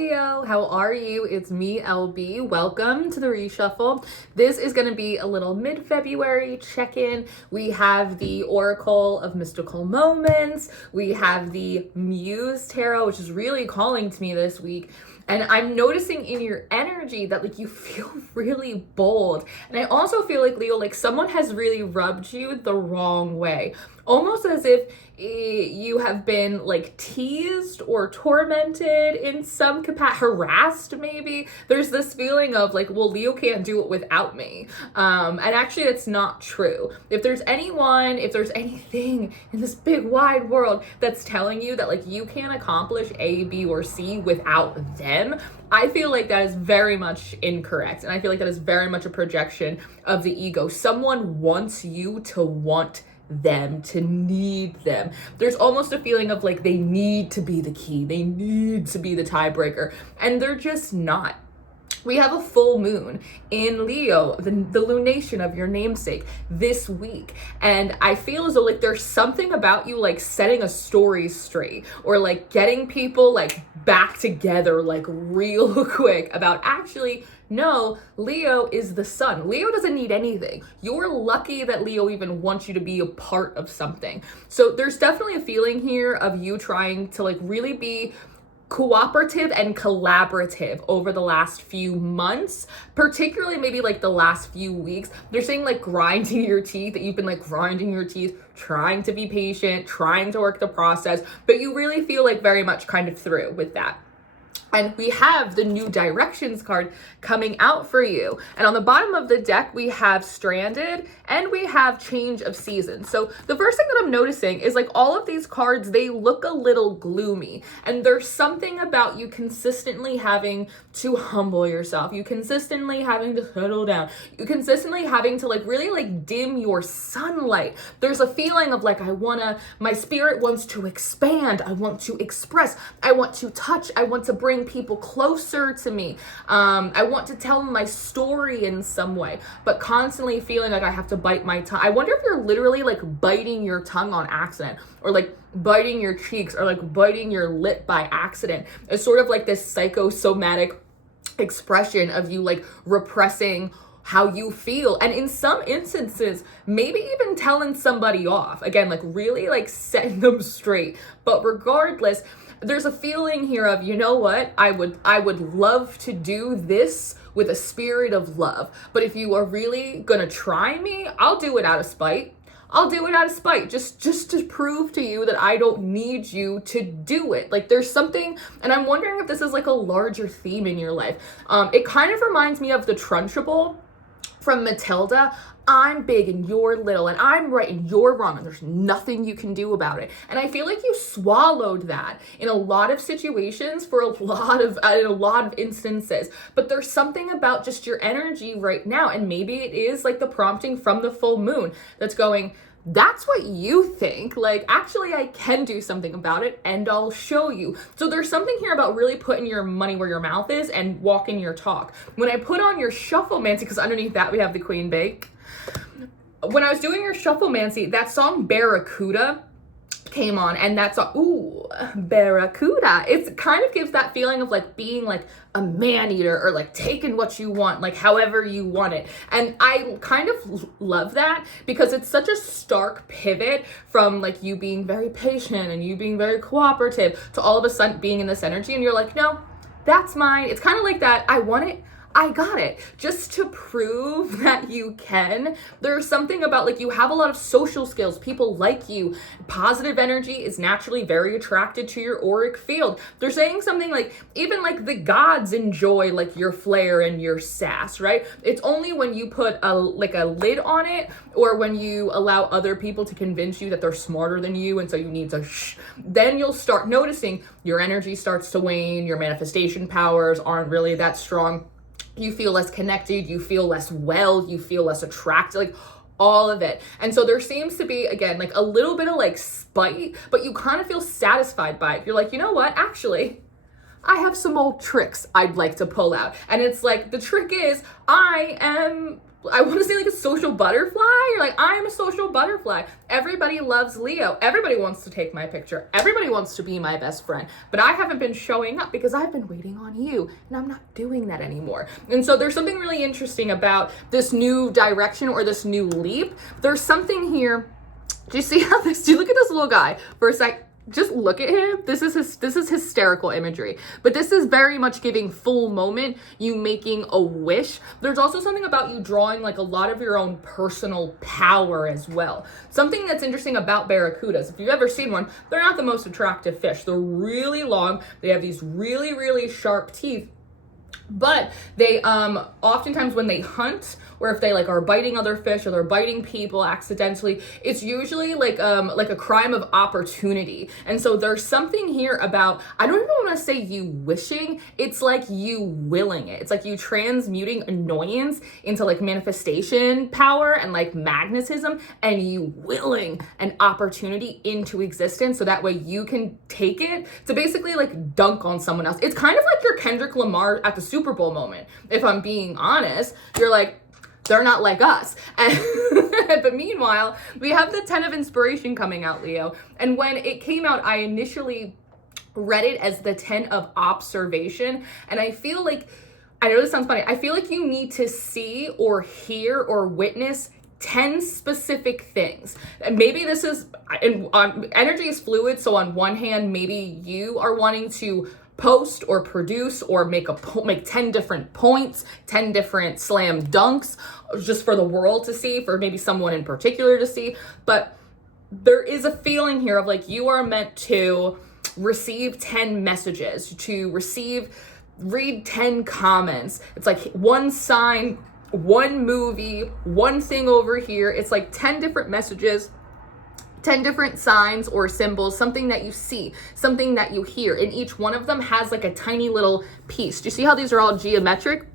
Leo, how are you? It's me, LB. Welcome to the reshuffle. This is going to be a little mid-February check-in. We have the Oracle of Mystical Moments. We have the Muse Tarot, which is really calling to me this week. And I'm noticing in your energy that like you feel really bold. And I also feel like, Leo, like someone has really rubbed you the wrong way. Almost as if you have been like teased or tormented in some capacity, harassed maybe. There's this feeling of like, well, Leo can't do it without me. And actually that's not true. If there's anyone, if there's anything in this big wide world that's telling you that like you can't accomplish A, B, or C without them, I feel like that is very much incorrect. And I feel like that is very much a projection of the ego. Someone wants you to want them, to need them. There's almost a feeling of like they need to be the key, they need to be the tiebreaker, and they're just not. We have a full moon in Leo, the lunation of your namesake this week. And I feel as though like there's something about you like setting a story straight or like getting people like back together like real quick about actually, no, Leo is the sun. Leo doesn't need anything. You're lucky that Leo even wants you to be a part of something. So there's definitely a feeling here of you trying to like really be cooperative and collaborative over the last few months, particularly maybe like the last few weeks. They're saying like grinding your teeth, that you've been like grinding your teeth, trying to be patient, trying to work the process, but you really feel like very much kind of through with that. And we have the new directions card coming out for you. And on the bottom of the deck, we have stranded and we have change of season. So the first thing that I'm noticing is like all of these cards, they look a little gloomy. And there's something about you consistently having to humble yourself. You consistently having to settle down. You consistently having to like really like dim your sunlight. There's a feeling of like, my spirit wants to expand. I want to express. I want to touch. I want to bring people closer to me. I want to tell my story in some way, but constantly feeling like I have to bite my tongue. I wonder if you're literally like biting your tongue on accident, or like biting your cheeks, or like biting your lip by accident. It's sort of like this psychosomatic expression of you like repressing how you feel, and in some instances maybe even telling somebody off, again like really like setting them straight. But regardless, there's a feeling here of, you know what, I would love to do this with a spirit of love, but if you are really gonna try me, I'll do it out of spite. I'll do it out of spite, just to prove to you that I don't need you to do it. Like there's something, and I'm wondering if this is like a larger theme in your life. It kind of reminds me of the Trunchbull from Matilda. I'm big and you're little, and I'm right and you're wrong, and there's nothing you can do about it. And I feel like you swallowed that in a lot of situations in a lot of instances. But there's something about just your energy right now, and maybe it is like the prompting from the full moon that's going, that's what you think. Like, actually, I can do something about it, and I'll show you. So there's something here about really putting your money where your mouth is and walking your talk. When I put on your Shufflemancy, because underneath that we have the Queen Bake. When I was doing your Shufflemancy, that song Barracuda came on, and that song, ooh, Barracuda. It kind of gives that feeling of like being like a man-eater, or like taking what you want, like however you want it. And I kind of love that because it's such a stark pivot from like you being very patient and you being very cooperative to all of a sudden being in this energy, and you're like, no, that's mine. It's kind of like that, I want it, I got it, just to prove that you can. There's something about like you have a lot of social skills, people like you, positive energy is naturally very attracted to your auric field. They're saying something like even like the gods enjoy like your flair and your sass, right? It's only when you put a lid on it, or when you allow other people to convince you that they're smarter than you and so you need to then you'll start noticing your energy starts to wane, your manifestation powers aren't really that strong. You feel less connected, you feel less well, you feel less attracted, like all of it. And so there seems to be, again, like a little bit of like spite, but you kind of feel satisfied by it. You're like, you know what, actually, I have some old tricks I'd like to pull out. And it's like, the trick is I am I want to say like a social butterfly. You're like, I'm a social butterfly. Everybody loves Leo. Everybody wants to take my picture. Everybody wants to be my best friend. But I haven't been showing up because I've been waiting on you, and I'm not doing that anymore. And so there's something really interesting about this new direction or this new leap. There's something here. Do you see how this, do you look at this little guy for a sec? Just look at him. This is hysterical imagery, but this is very much giving full moment, you making a wish. There's also something about you drawing like a lot of your own personal power as well. Something that's interesting about barracudas, if you've ever seen one, they're not the most attractive fish. They're really long. They have these really, really sharp teeth. But they oftentimes when they hunt, or if they like are biting other fish or they're biting people accidentally, it's usually like a crime of opportunity. And so there's something here about, I don't even want to say you wishing, it's like you willing it. It's like you transmuting annoyance into like manifestation power and like magnetism, and you willing an opportunity into existence so that way you can take it to basically like dunk on someone else. It's kind of like your Kendrick Lamar at the Super Bowl moment. If I'm being honest, you're like, they're not like us. But meanwhile, we have the 10 of inspiration coming out, Leo. And when it came out, I initially read it as the 10 of observation. And I feel like, I know this sounds funny, I feel like you need to see or hear or witness 10 specific things. And maybe this is, energy is fluid. So on one hand, maybe you are wanting to post or produce or make 10 different points, 10 different slam dunks just for the world to see, for maybe someone in particular to see. But there is a feeling here of like you are meant to receive 10 messages, to read 10 comments. It's like one sign, one movie, one thing over here. It's like 10 different messages, 10 different signs or symbols, something that you see, something that you hear. And each one of them has like a tiny little piece. Do you see how these are all geometric?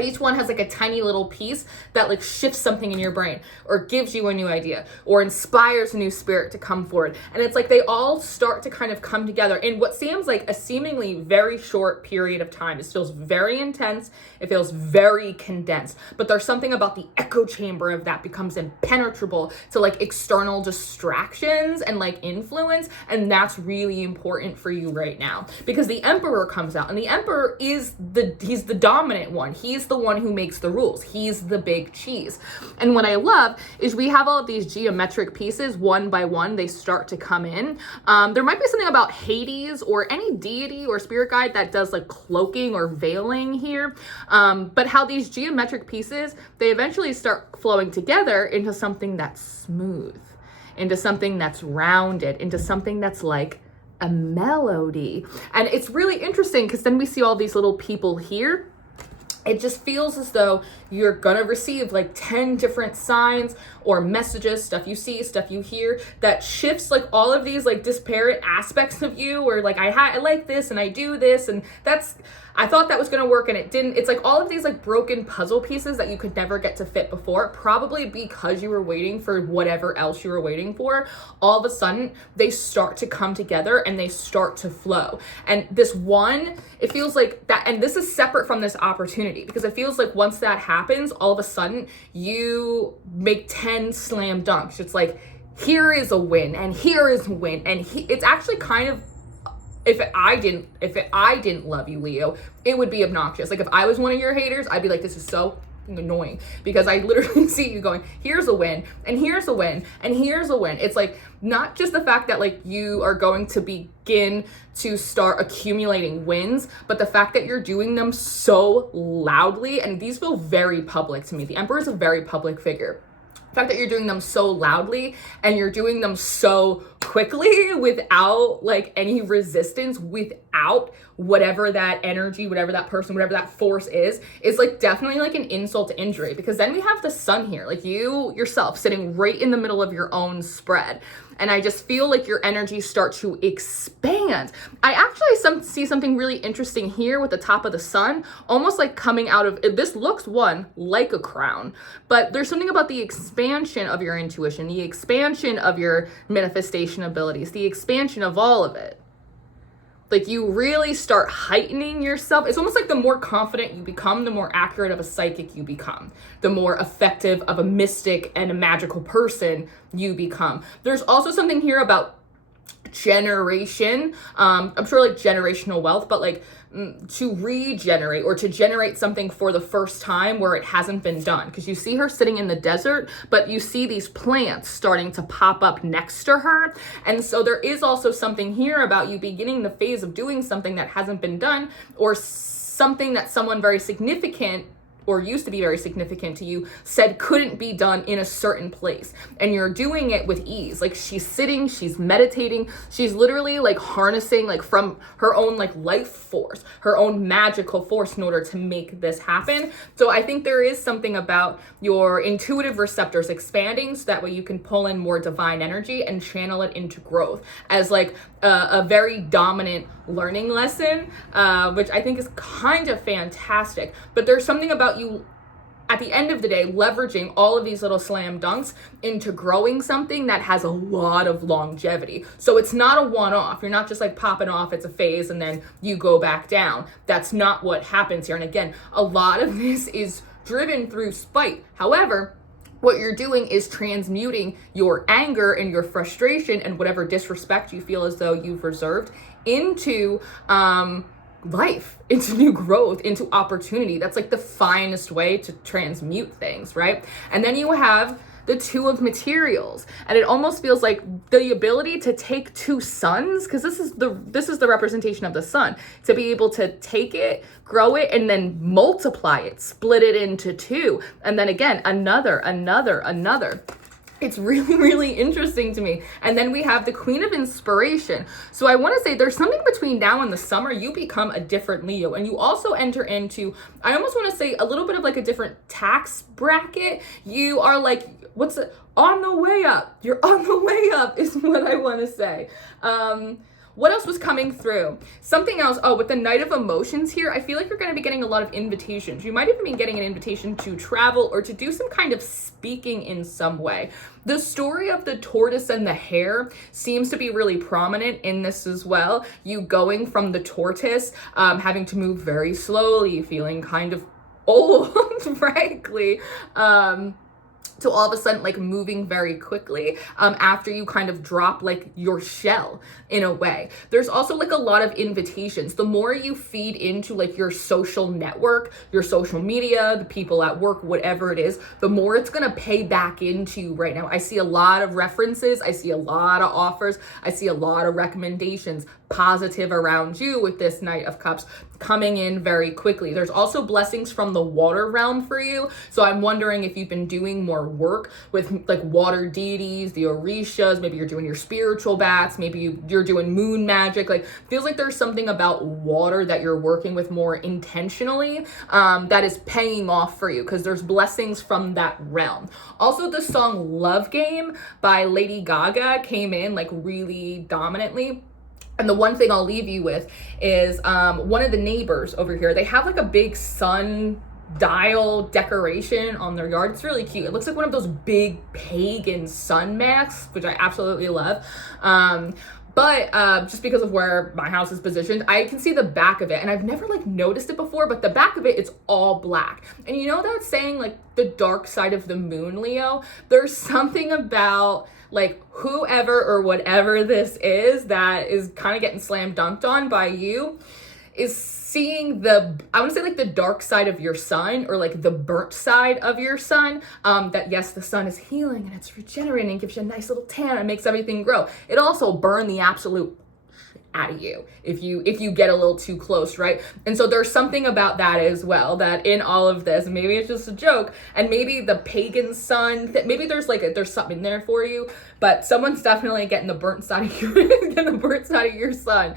Each one has like a tiny little piece that like shifts something in your brain or gives you a new idea or inspires a new spirit to come forward. And it's like they all start to kind of come together in what seems like a seemingly very short period of time. It feels very intense. It feels very condensed. But there's something about the echo chamber of that becomes impenetrable to like external distractions and like influence. And that's really important for you right now because the Emperor comes out, and the Emperor is he's the dominant one. He's the one who makes the rules. He's the big cheese. And what I love is we have all of these geometric pieces one by one. They start to come in. There might be something about Hades or any deity or spirit guide that does like cloaking or veiling here. But how these geometric pieces, they eventually start flowing together into something that's smooth, into something that's rounded, into something that's like a melody. And it's really interesting because then we see all these little people here. It just feels as though you're gonna receive like 10 different signs or messages, stuff you see, stuff you hear, that shifts like all of these like disparate aspects of you, or like I like this and I do this, and I thought that was gonna work and it didn't. It's like all of these like broken puzzle pieces that you could never get to fit before, probably because you were waiting for whatever else you were waiting for. All of a sudden, they start to come together and they start to flow. And this one, it feels like that, and this is separate from this opportunity, because it feels like once that happens, all of a sudden, you make 10 slam dunks. It's like, here is a win, and here is a win, and it's actually kind of, if I didn't love you, Leo, it would be obnoxious. Like if I was one of your haters, I'd be like, this is so annoying, because I literally see you going, here's a win, and here's a win, and here's a win. It's like not just the fact that like you are going to begin to start accumulating wins, but the fact that you're doing them so loudly, and these feel very public to me. The Emperor is a very public figure. The fact that you're doing them so loudly and you're doing them so quickly without like any resistance, without whatever that energy, whatever that person, whatever that force is like definitely like an insult to injury, because then we have the sun here, like you yourself sitting right in the middle of your own spread. And I just feel like your energies start to expand. I actually see something really interesting here with the top of the sun, almost like coming out of, this looks like a crown, but there's something about the expansion of your intuition, the expansion of your manifestation abilities, the expansion of all of it. Like you really start heightening yourself. It's almost like the more confident you become, the more accurate of a psychic you become, the more effective of a mystic and a magical person you become. There's also something here about generation. I'm sure like generational wealth, but like to regenerate or to generate something for the first time where it hasn't been done. Because you see her sitting in the desert, but you see these plants starting to pop up next to her. And so there is also something here about you beginning the phase of doing something that hasn't been done, or something that someone very significant or used to be very significant to you said couldn't be done in a certain place, and you're doing it with ease. Like she's sitting, she's meditating, she's literally like harnessing like from her own like life force, her own magical force in order to make this happen. So I think there is something about your intuitive receptors expanding so that way you can pull in more divine energy and channel it into growth as like a very dominant learning lesson, which I think is kind of fantastic. But there's something about you at the end of the day leveraging all of these little slam dunks into growing something that has a lot of longevity. So it's not a one-off. You're not just like popping off, it's a phase and then you go back down. That's not what happens here. And again, a lot of this is driven through spite. However, what you're doing is transmuting your anger and your frustration and whatever disrespect you feel as though you've reserved into life, into new growth, into opportunity. That's like the finest way to transmute things, right? And then you have the Two of Materials, and it almost feels like the ability to take two suns, because this is the representation of the sun, to be able to take it, grow it, and then multiply it, split it into two, and then again another. It's really, really interesting to me. And then we have the Queen of Inspiration. So I want to say there's something between now and the summer, you become a different Leo. And you also enter into, I almost want to say, a little bit of like a different tax bracket. You are like, on the way up. You're on the way up is what I want to say. What else was coming through? Something else. Oh, with the Knight of Emotions here, I feel like you're going to be getting a lot of invitations. You might even be getting an invitation to travel or to do some kind of speaking in some way. The story of the tortoise and the hare seems to be really prominent in this as well. You going from the tortoise, having to move very slowly, feeling kind of old, frankly, to all of a sudden like moving very quickly after you kind of drop like your shell in a way. There's also like a lot of invitations. The more you feed into like your social network, your social media, the people at work, whatever it is, the more it's gonna pay back into right now. I see a lot of references, I see a lot of offers, I see a lot of recommendations positive around you with this Knight of Cups coming in very quickly. There's also blessings from the water realm for you. So I'm wondering if you've been doing more work with like water deities, the Orishas, maybe you're doing your spiritual baths, maybe you're doing moon magic. Like feels like there's something about water that you're working with more intentionally that is paying off for you because there's blessings from that realm. Also, the song Love Game by Lady Gaga came in like really dominantly. And the one thing I'll leave you with is one of the neighbors over here, they have like a big sun dial decoration on their yard. It's really cute. It looks like one of those big pagan sun masks, which I absolutely love. But just because of where my house is positioned, I can see the back of it. And I've never like noticed it before, but the back of it, it's all black. And you know that saying like the dark side of the moon, Leo? There's something about like whoever or whatever this is that is kind of getting slam dunked on by you is seeing I want to say like the dark side of your sun or like the burnt side of your sun, that yes, the sun is healing and it's regenerating, gives you a nice little tan and makes everything grow. It also burn the absolute out of you if you get a little too close, right? And so there's something about that as well, that in all of this, maybe it's just a joke, and maybe the pagan sun, maybe there's something there for you, but someone's definitely getting the burnt side of your sun.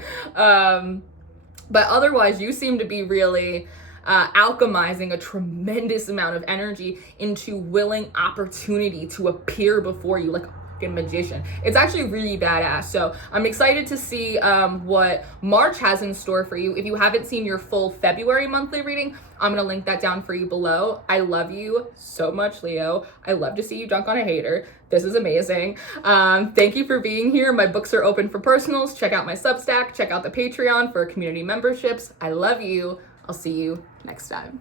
But otherwise, you seem to be really alchemizing a tremendous amount of energy into willing opportunity to appear before you. Like fucking magician. It's actually really badass. So I'm excited to see what March has in store for you. If you haven't seen your full February monthly reading, I'm gonna link that down for you below. I love you so much, Leo. I love to see you dunk on a hater. This is amazing. Thank you for being here. My books are open for personals. Check out my Substack. Check out the Patreon for community memberships. I love you. I'll see you next time.